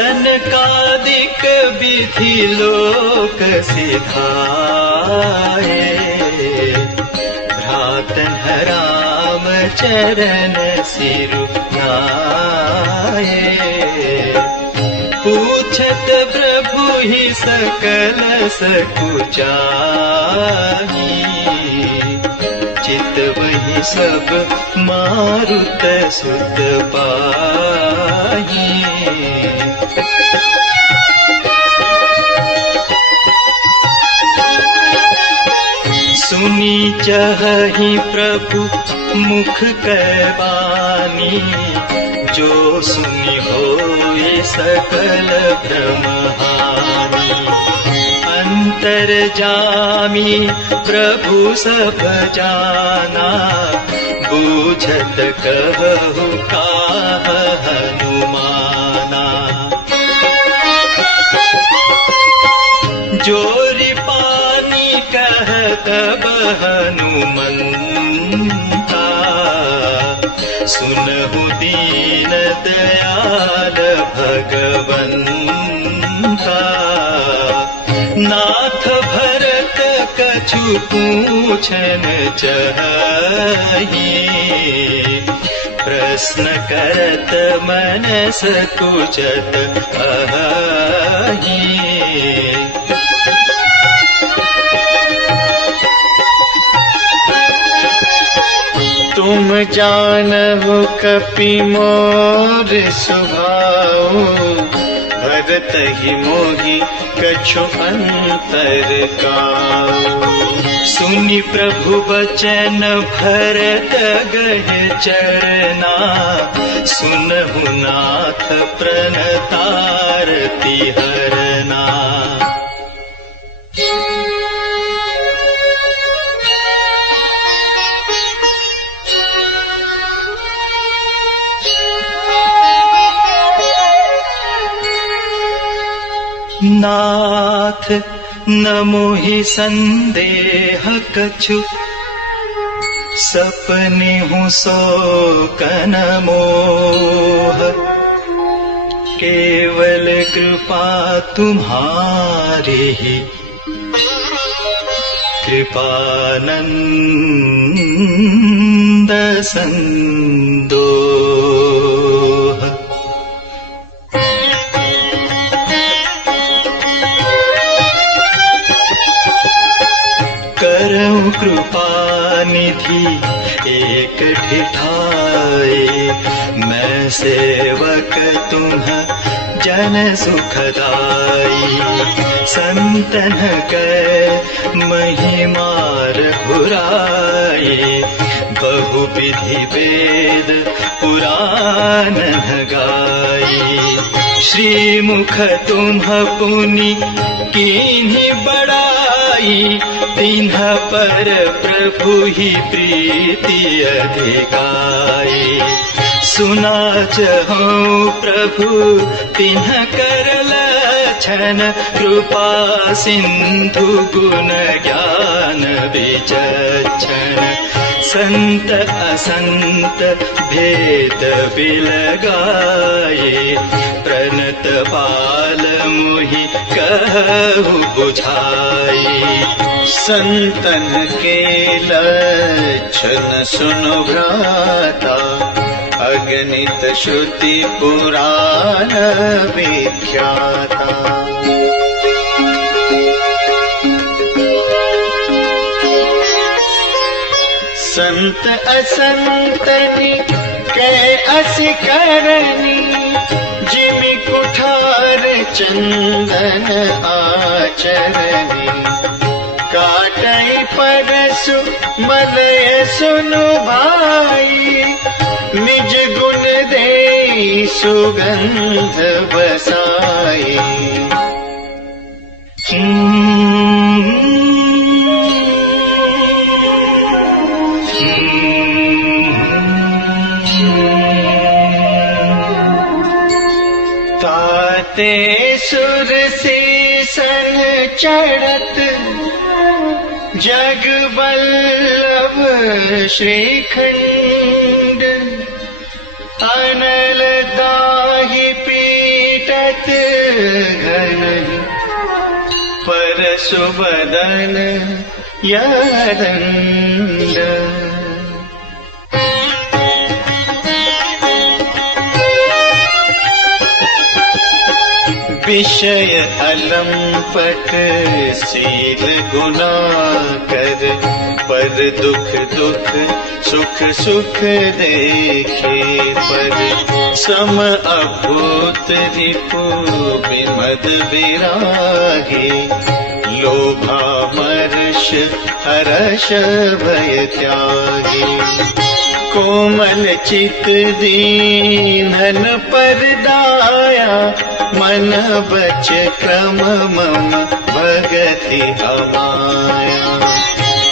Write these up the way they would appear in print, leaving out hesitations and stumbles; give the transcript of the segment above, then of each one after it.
सनकादिक विधि लोक सिधाए, भ्रातन राम चरण सिरु नाए। पूछत प्रभु ही सकल सकुचाही, चित वही सब मारुत सुत पाही। सुनी चहहि प्रभु मुख कैवानी, जो सुनी होए सकल भ्रम हानि। अंतर जामी प्रभु सब जाना, बूझत कहु काह हनुमाना। जोरि पानी कहत हनुमंता, सुनहु दीन दयाल भगवंता। नाथ भरत कछु पूछन चहि, प्रश्न करत मन सकुचत अहि। तुम जानहु कपि मोर स्वभाव, भरत ही मोहि कछु अंतर काऊ। सुनि प्रभु बचन भरत गहे चरना, सुनहु नाथ प्रणतारति हरना। नाथ न मोहि संदेह कछु, सपने हूँ सो कन मोह। केवल कृपा तुम्हारी ही, कृपानंद संदोह। करऊं कृपा निधि एक ठिठाए, मैं सेवक तुम्ह जन सुखदाई। संतन कै महिमार पुराए, बहु विधि वेद पुराण गाई। श्रीमुख तुम्ह पुनि कीन्ही बड़ाई, तिन्ह पर प्रभु ही प्रीति अधिकाई। सुना चहूँ प्रभु तिन्ह कर लक्षण, कृपा सिंधु गुण ज्ञान विचक्षण। संत असंत भेद बिलगाए, प्रणत बाल मोहि कहु बुझाई। संतन के लक्षण सुनु भ्राता, अगणित श्रुति पुराण विख्याता। संत असंतनि कै असि करनी, जिमि कुठार चंदन आचरनी। काटई परसु मलय सुनु भाई, निज गुण दे सुगंध बसाई। ताते सुर सीसन चढ़त, जग बल्लभ श्रीखंड। अनल दाहि पीट विगत घन परशुबदन यरंड। विषय अलंपट शील गुना कर, पर दुख दुख सुख सुख देखे पर। सम अभूत रिपु विमद विरागी, लोभा मर्ष हर्ष भय त्यागी। कोमल चित दीनन पर दाया, मन बच क्रम मम भगति अमाया।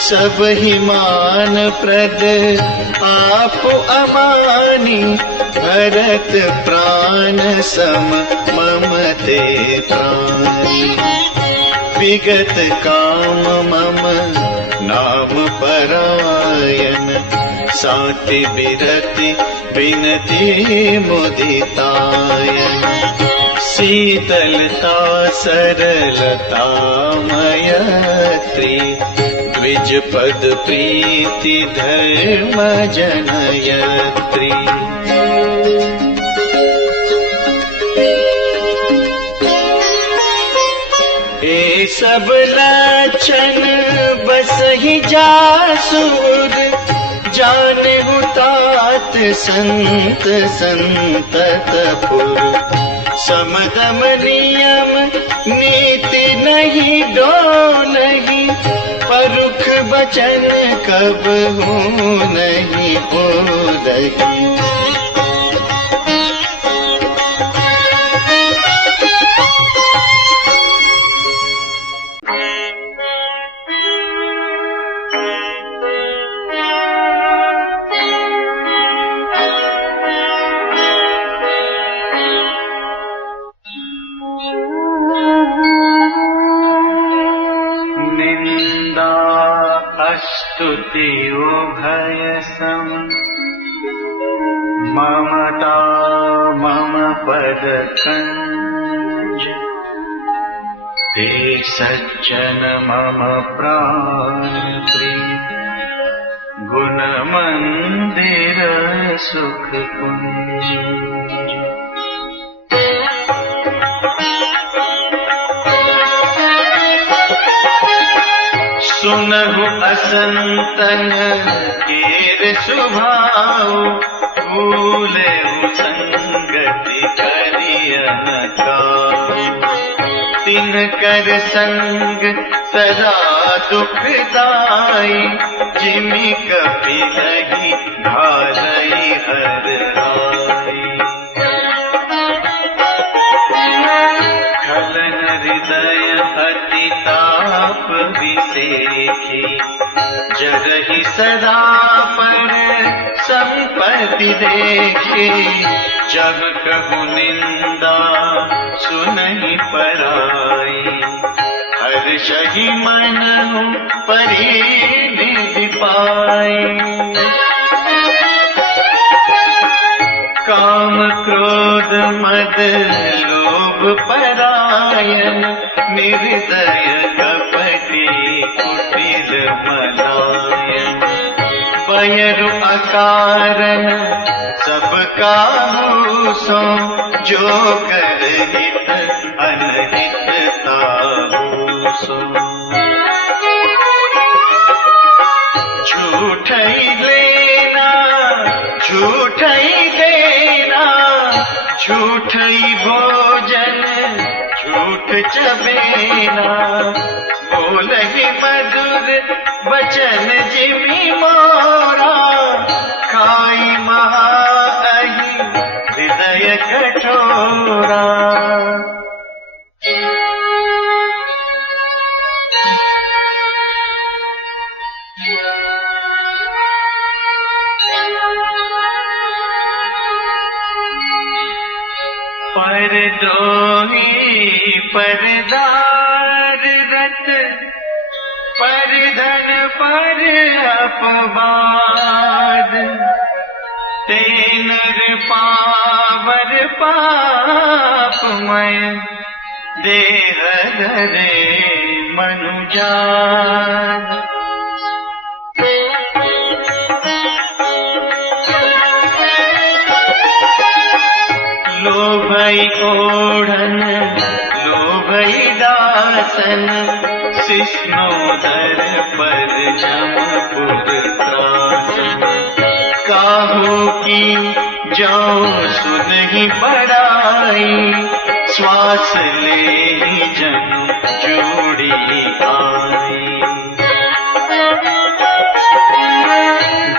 सब ही मान प्रद आप अमानी, भरत प्राण सम मम ते प्राणी। विगत काम मम नाम परायण, साति बिरति बिनती मुदितायन। शीतलता सरलता मयत्री, द्विज पद प्रीति धर्म जनयत्री। ए सब लक्षण बस ही जासुर, जाने तात संत संततपुर। समदम नियम नीति नहीं डोलही, परुख बचन कब हूँ नहीं बोलही। स्तुति उभय सम, ममता मम पद कंज। ते सज्जन मम प्राण प्रिय, गुण मंदिर सुख कुंज। सुनहु असंतन केर सुभाव, भूलहु संगति करियन काऊ। तिनकर संग सदा दुखदाई, जिमि कपि लगी घालई हर आई। खलन हृदय अति ताप विसेखी, जरहि सदा पर संपत्ति देखी। जब कहु निंदा सुनहि पराई, हर्षहि मनहु परिनिधि पाई। काम क्रोध मद लोभ परायण, निर्दय कपटी कुटिल मलायन। पयरु अकारण सब काहू सो, जो कर हित अनहित ताहू सो। झूठई लेना झूठई देना, झूठई भोजन झूठ चबेना। बोलहि मधुर वचन जिमि मोरा, खाई महा अहि हृदय कठोरा। पर दोही परदार रत, पर धन पर अपवाद। ते नर पावर पाप कामय देह धरे मनुजान। लोभई ओढ़न लोभई दासन, सिस्नोदर पर जमपुर त्रासन। काहू की जो सुनहि बड़ाई, श्वास ले जनु जोड़ी आई।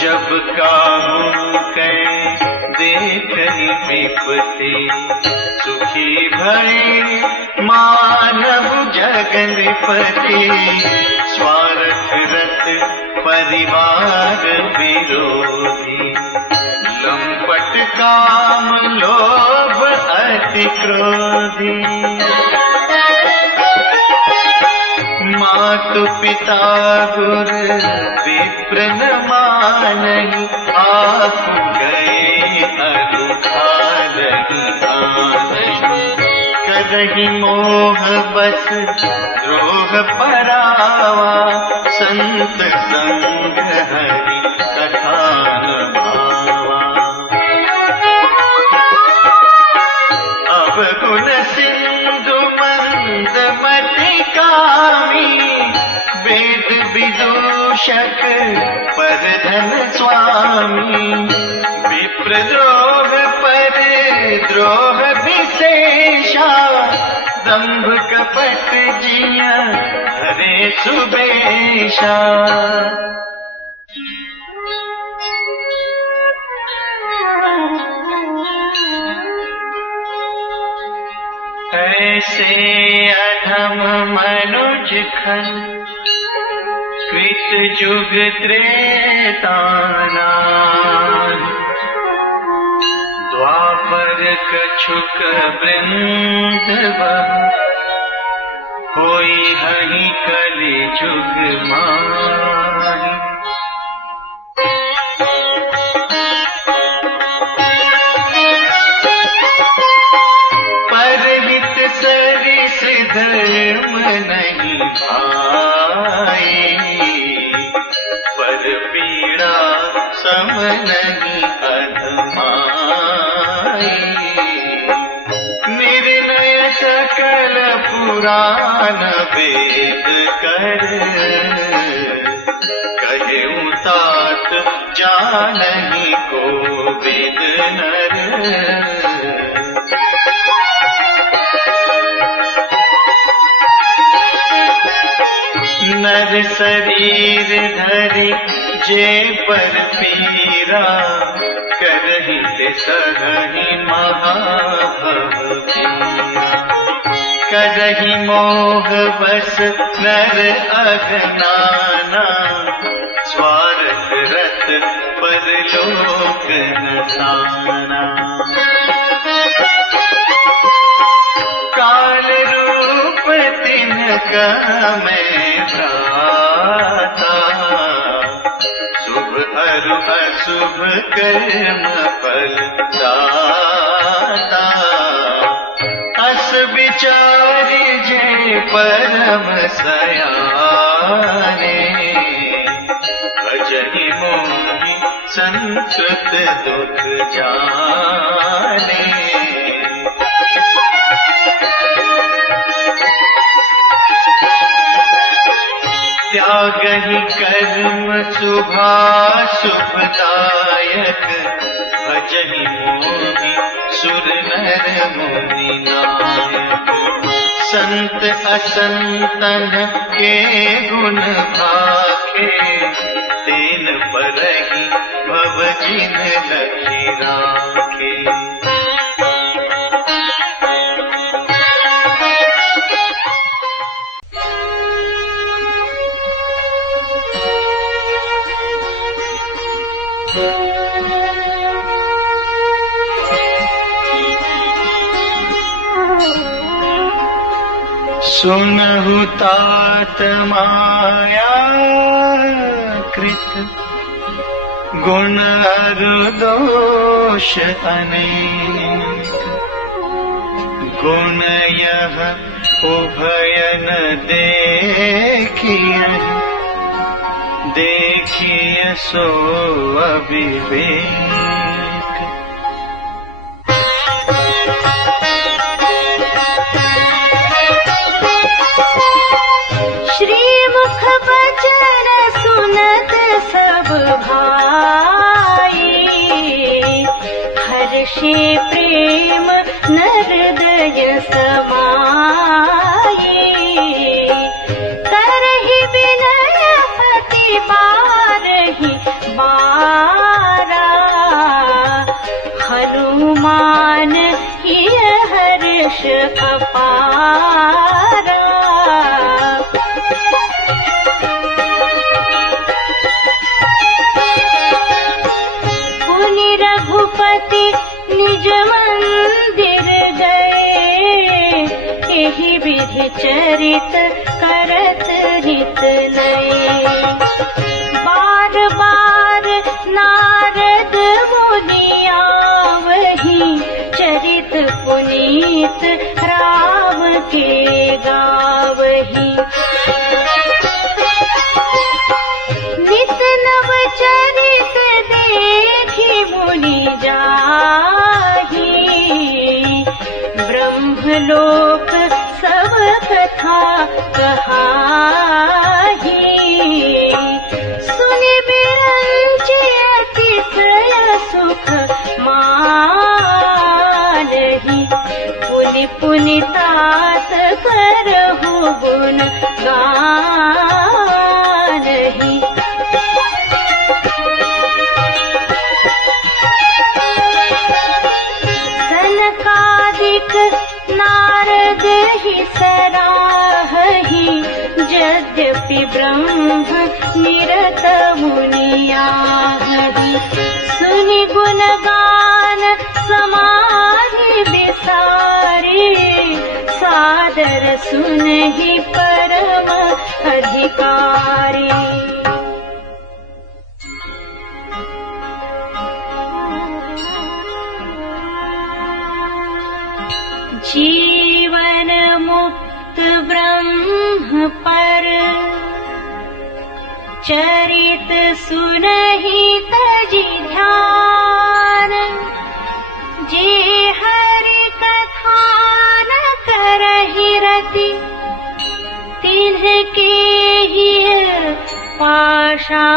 जब काहू कै देखहि विपत्ति, सुखी भये मानव जगन्पति। स्वार्थ रत परिवार विरोधी, लंपट काम लोभ अति क्रोधी। मातु पिता गुर विप्र न मानहि, आप गए अनुखारहि आनहि। करहि मोह बस द्रोह परावा, संत संग हरि कथा न भावा। अब गुण सिंधु मंद मति कामी, वेद विदूषक पर धन स्वामी। विप्रद्रोह पर द्रोह विशेषा, दंभ कपट जिया हरे सुबेशा। ऐसे अधम मनुज खन, कृत जुग त्रेतानान। द्वापर कछुक वृंदवह, होई हहि कलि जुग माहि। परहित सरिस धर्म नहीं भाई, पर पीड़ा सम नहीं अधमाई। निर्णय सकल पुराण वेद कर, कहेउ तात जानहि को वेद नर। नर शरीर धरि जे पर पीरा, करहि ते सहहि महाभव पीरा। करहि मोह बस नर अगनाना, स्वार्थ रत परलोक नसाना। काल रूप तिनका मैं भ्राता, शुभ अरु अशुभ कर्म फल दाता। अस विचारि जे परम सयाने, भजहि मोहि संस्कृत दुख जाने। त्यागहि कर्म शुभाशुभदायक, भजहि मोहि सुर नर मुनि नायक। संत असंतन के गुण भाखे, तेन परहि भव जिन लखि राखे। सुनहु तात माया कृत, गुण अरु दोष अनेक। गुण यह उभय न देखिए, देखिए सो अविवेक। श्रीमुख बचन सुनत सब भाई, हर्षे प्रेम न हृदय समाये। करहि विनय पति बारहि बारा, हनुमान हिय हर्ष अपारा। पुनि रघुपति निज मंदिर गए, एहि विधि चरित करत हित नये। बार बार नारद मुनि आवहि, चरित पुनीत राम के गावहि। नित नव चरित देखि मुनि जाहि, ब्रह्मलोक सब कथा कहाहि। सुनि बिरंचि अतिशय सुख मानहि, पुनि पुनि तात करहु गुण गानहि। सनकादिक नारद ही सराहहि, यद्यपि ब्रह्म निरत मुनियाहि। सुनि गुण गान समाधि विसारी, सादर सुनहि परम अधिकारी। जीवन मुक्त ब्रह्म पर, चरित सुनहि तजि ध्यान। जे हरि कथा न करहि रति, तिन्हके हिय पाषाण।